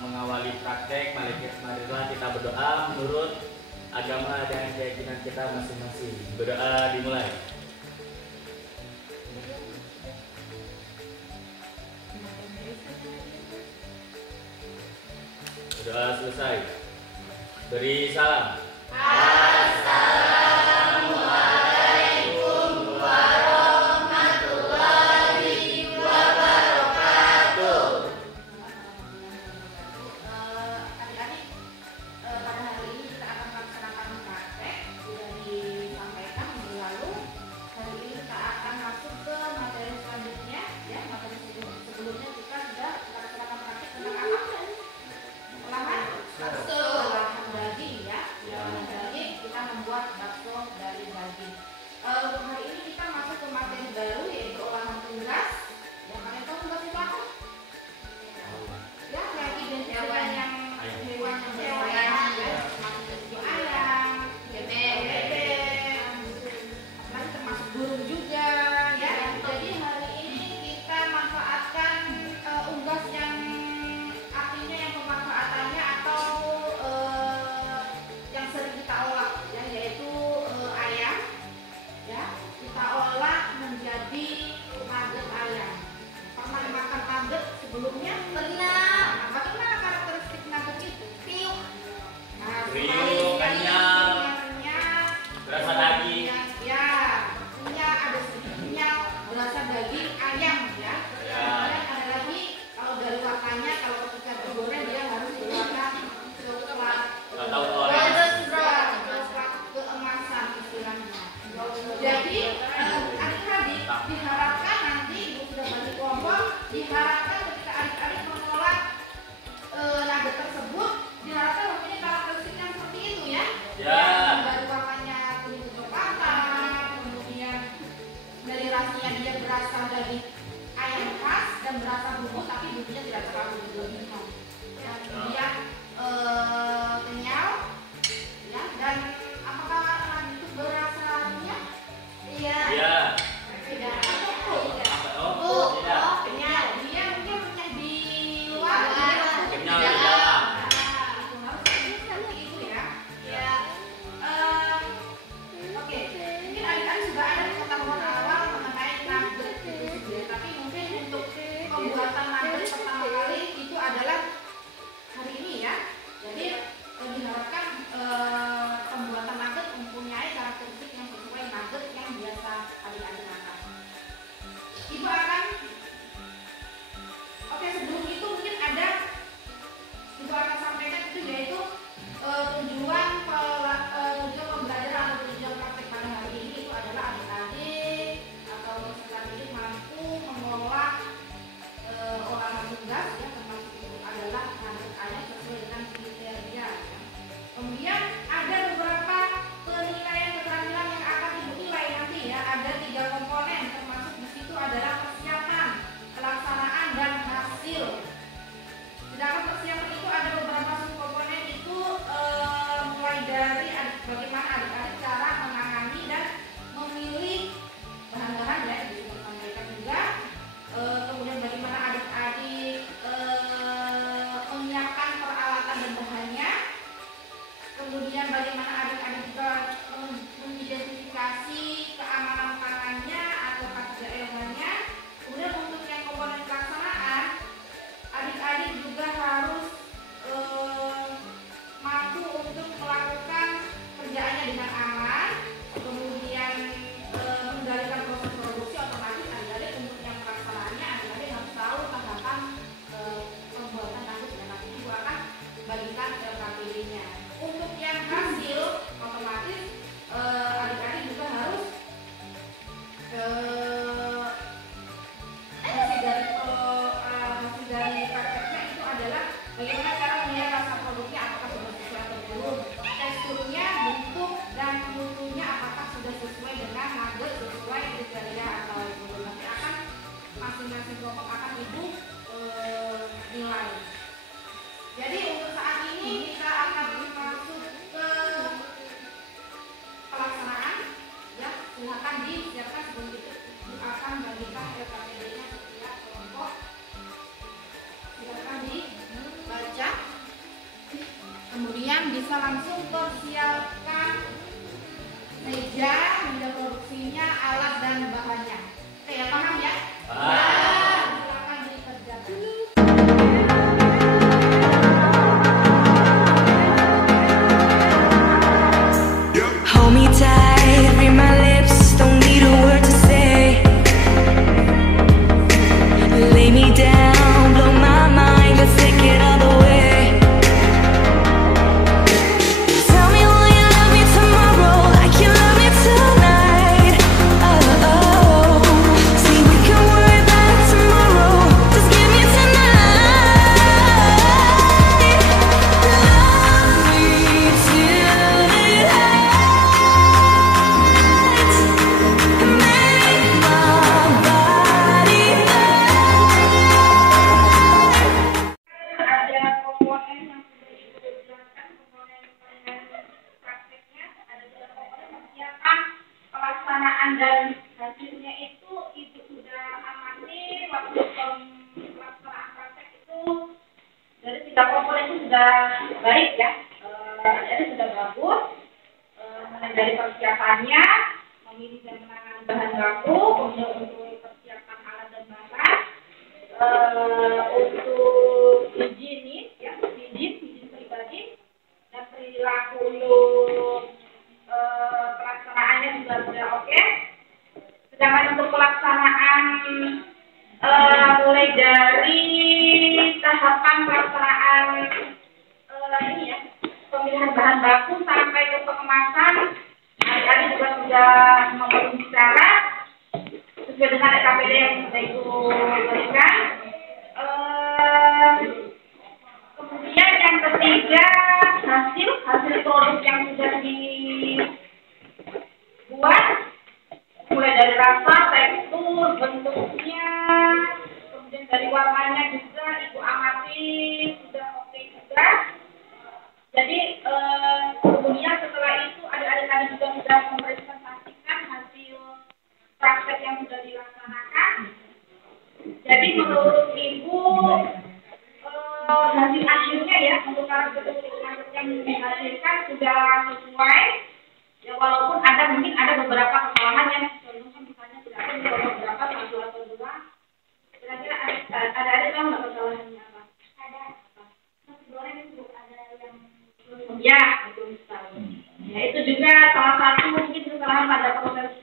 mengawali praktek, marilah kita berdoa menurut agama dan keyakinan kita masing-masing. Berdoa dimulai. Berdoa selesai. Beri salam. Assalamualaikum warahmatullahi wabarakatuh. Adik-adik, pada hari ini kita akan melaksanakan praktek. Sudah disampaikan minggu lalu. Hari ini kita akan masuk ke materi selanjutnya. Ya, materi sebelumnya kita sudah melaksanakan praktek tentang apa? Olahan daging, ya. Olahan daging, kita membuat bakso dari daging. Untuk hari ini kita masuk ke materi baru, yaitu olahan unggas. Ya, kalian tahu unggas itu apa? Ya, kayak hewan yang berayam, ya, seperti ayam, bebek, apalagi termasuk burung juga, ya. Jadi hari ini kita manfaatkan unggas yang artinya yang pemanfaatannya atau yang sering kita olah, ya, yaitu ayam, ya. Kita olah menjadi nugget ayam. Pernah makan nugget sebelumnya? Pernah. Nah, bagaimana karakteristik nugget itu? Kriuk. Nah, Kriuk, kenyal, berasa daging. Ya, punya ada sedikit kenyal, berasa daging ayam, ya. Kemudian ada lagi kalau dari warnanya, kalau ketika digoreng dia harus berwarna coklat. Atau orange. Coklat keemasan istilahnya. Jadi adik-adik diharapkan nanti ibu sudah bagi kelompok, diharapkan ketika adik-adik mengolah nugget tersebut, diharapkan mempunyai karakteristik yang seperti itu, ya. Ya. Dari warnanya kuning kecoklatan, kemudian dari rasanya dia berasa daging ayam khas dan berasa bumbu, tapi bumbunya tidak terlalu berlebihan. Ya, kemudian kenyal, ya. Dan apakah nugget itu berasa renyah? Iya. Iya. Tidak. Oh, tidak. Kenyal. Dia mungkin renyah di luar. Kenyal di dalam. Harus seperti itu, ya. Ya. Oke, mungkin adik-adik sudah ada pengetahuan awal mengenai nugget itu sendiri, tapi mungkin untuk pembuatan nugget pertama kali itu adalah hari ini, ya. Jadi diharapkan pembuatan nugget mempunyai karakteristik yang sesuai nugget yang biasa adik-adik makan. Ibu akan, oke, sebelum itu mungkin ada ibu akan sampaikan itu, yaitu tujuan pembelajaran atau tujuan praktek pada hari ini itu adalah adik-adik atau peserta didik mampu mengolah olahan unggas, ya, termasuk itu adalah nugget ayam sesuai dengan kriteria, ya. Kemudian ada beberapa penilaian keterampilan yang akan ibu nilai nanti, ya. Ada 3 komponen, termasuk di situ adalah persiapan, pelaksanaan, dan hasil. Sedangkan persiapan itu ada beberapa subkomponen itu mulai dari bagaimana adik-adik cara menangani dan memilih bahan-bahan, ya, disampaikan juga. Kemudian bagaimana adik-adik menyiapkan peralatan dan bahannya. Kemudian bagaimana adik-adik juga mengidentifikasi keamanan pangannya atau ketersediaannya. Kemudian untuk yang komponen pelaksanaan, adik-adik juga harus mampu untuk melakukan kerjaannya dengan aman, kemudian mengendalikan proses produksi otomatis. Adik-adik untuk yang pelaksanaannya, adik-adik harus tahu tahapan pembuatan nugget, dan nanti ibu akan bagikan ke KPD-nya. Untuk yang hasil, otomatis adik-adik juga harus hasil dari prakteknya itu adalah bagaimana cara menilai rasa produknya, apakah sudah sesuai atau belum, teksturnya, bentuk, dan mutunya apakah sudah sesuai dengan nugget sesuai kriteria atau belum. Nanti akan masing-masing kelompok akan ibu nilai. Jadi untuk saat ini kita akan masuk ke pelaksanaan, ya. Silakan disiapkan sebelum itu akan bagikan LKPD-nya setiap kelompok. Silakan dibagikan. bisa langsung persiapkan meja produksinya, alat dan bahannya. Oke ya, paham ya? Paham. Silakan dikerjakan. Hold me tight, read my lips, don't need a word to say. Lay me down, blow my mind, let's take it all the way. Tell me will you love me tomorrow, like you love me tonight. Oh, oh. See we can worry about it tomorrow, just give me tonight. Love me till the lights and make my body Ada komponen yang sudah dijelaskan, komponen prakteknya, ada juga komponen persiapan pelaksanaan dan hasilnya itu ibu sudah amati waktu pelaksanaan praktek itu dari 3 komponen itu sudah baik ya. Jadi sudah bagus. Mulai dari persiapannya, memilih dan menangani bahan baku, kemudian untuk persiapan alat dan bahan, untuk izin pribadi dan perilaku untuk pelaksanaannya juga sudah oke. Sedangkan untuk pelaksanaan mulai dari tahapan pelaksanaan ini ya, pemilihan bahan baku sampai ke pengemasan, adik-adik juga sudah memenuhi syarat sesuai dengan KPD yang sudah Ibu berikan. Kemudian yang ketiga, hasil produk yang sudah dibuat, mulai dari rasa, tekstur, bentuknya, kemudian dari warnanya juga Ibu amati sudah oke juga. Jadi kemudian setelah itu adik-adik tadi juga sudah mempresentasikan hasil praktek yang sudah dilaksanakan. Jadi menurut Ibu hasil akhirnya ya untuk karakteristik yang dihasilkan sudah sesuai. Ya walaupun mungkin ada beberapa kesalahan yang contohnya misalnya tidak ada beberapa 1 atau 2. Kira-kira ada tahu nggak kesalahannya apa? Ada. Nasi goreng itu ada yang ya itu misalnya. Ya itu juga salah satu mungkin kesalahan pada proses